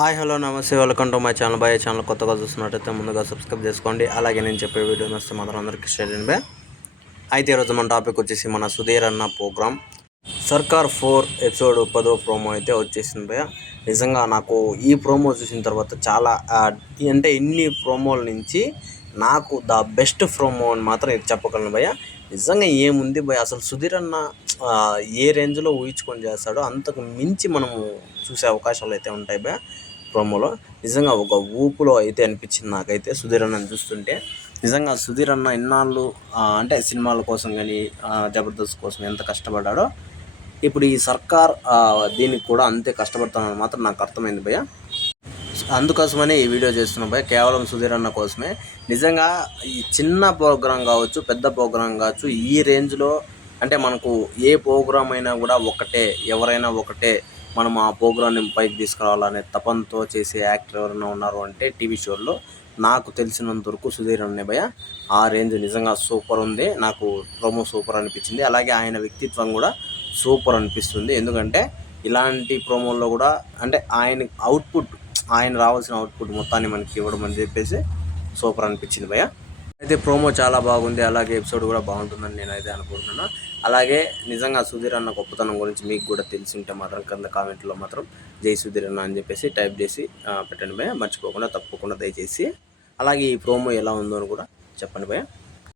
Hi hello నమస్తే welcome to my channel బాయ్. Channel కొత్తగా చూస్తున్నట్టయితే ముందుగా సబ్స్క్రైబ్ చేసుకోండి. అలాగే నేను చెప్పే వీడియో వస్తే మాత్రం అందరికీ షేర్ చేయండి. అయితే ఈరోజు మన టాపిక్ వచ్చేసి మన సుధీర్ అన్న ప్రోగ్రామ్ సర్కార్ 4 ఎపిసోడ్ 10వ ప్రోమో అయితే వచ్చేసింది భయ్య. నిజంగా నాకు ఈ ప్రోమో చూసిన తర్వాత చాలా అంటే ఇన్ని ప్రోమోల నుంచి నాకు ద బెస్ట్ ప్రోమో అని మాత్రం ఇది చెప్పగలను భయ్య. నిజంగా ఏముంది భయ్య, అసలు సుధీర్ అన్న ఏ రేంజ్లో ఊహించుకొని చేస్తాడో అంతకు మించి మనము చూసే అవకాశాలు అయితే ఉంటాయి భయ్య ప్రోమోలో. నిజంగా ఒక ఊపులో అయితే అనిపించింది నాకైతే సుధీర్ అన్నని చూస్తుంటే. నిజంగా సుధీర్ అన్న ఇన్నాళ్ళు అంటే సినిమాల కోసం కానీ జబర్దస్త్ కోసం ఎంత కష్టపడ్డాడో ఇప్పుడు ఈ సర్కార్ దీనికి కూడా అంతే కష్టపడుతున్నాను మాత్రం నాకు అర్థమైంది భయ్య. అందుకోసమనే ఈ వీడియో చేస్తున్నాం భయ్య, కేవలం సుధీర్ అన్న కోసమే. నిజంగా ఈ చిన్న ప్రోగ్రాం కావచ్చు, పెద్ద ప్రోగ్రాం కావచ్చు, ఈ రేంజ్లో అంటే మనకు ఏ ప్రోగ్రామ్ అయినా కూడా ఒకటే, ఎవరైనా ఒకటే, మనం ఆ ప్రోగ్రాన్ని పైకి తీసుకురావాలనే తపంతో చేసే యాక్టర్ ఎవరైనా ఉన్నారు అంటే టీవీ షోల్లో నాకు తెలిసినంత వరకు సుధీర్ అన్నే భయ్య. ఆ రేంజ్ నిజంగా సూపర్ ఉంది. నాకు ప్రోమో సూపర్ అనిపించింది. అలాగే ఆయన వ్యక్తిత్వం కూడా సూపర్ అనిపిస్తుంది. ఎందుకంటే ఇలాంటి ప్రోమోల్లో కూడా అంటే ఆయన రావాల్సిన అవుట్పుట్ మొత్తాన్ని మనకి ఇవ్వడం అని చెప్పేసి సూపర్ అనిపించింది భయ్య. అయితే ప్రోమో చాలా బాగుంది, అలాగే ఎపిసోడ్ కూడా బాగుంటుందని నేనైతే అనుకుంటున్నాను. అలాగే నిజంగా సుధీర్ అన్న గొప్పతనం గురించి మీకు కూడా తెలిసి ఉంటే మాత్రం కింద కామెంట్లో మాత్రం జై సుధీర్ అన్న అని చెప్పేసి టైప్ చేసి పెట్టండి భయ్య. మర్చిపోకుండా తప్పకుండా దయచేసి. అలాగే ఈ ప్రోమో ఎలా ఉందో అని కూడా చెప్పండి భయ్య.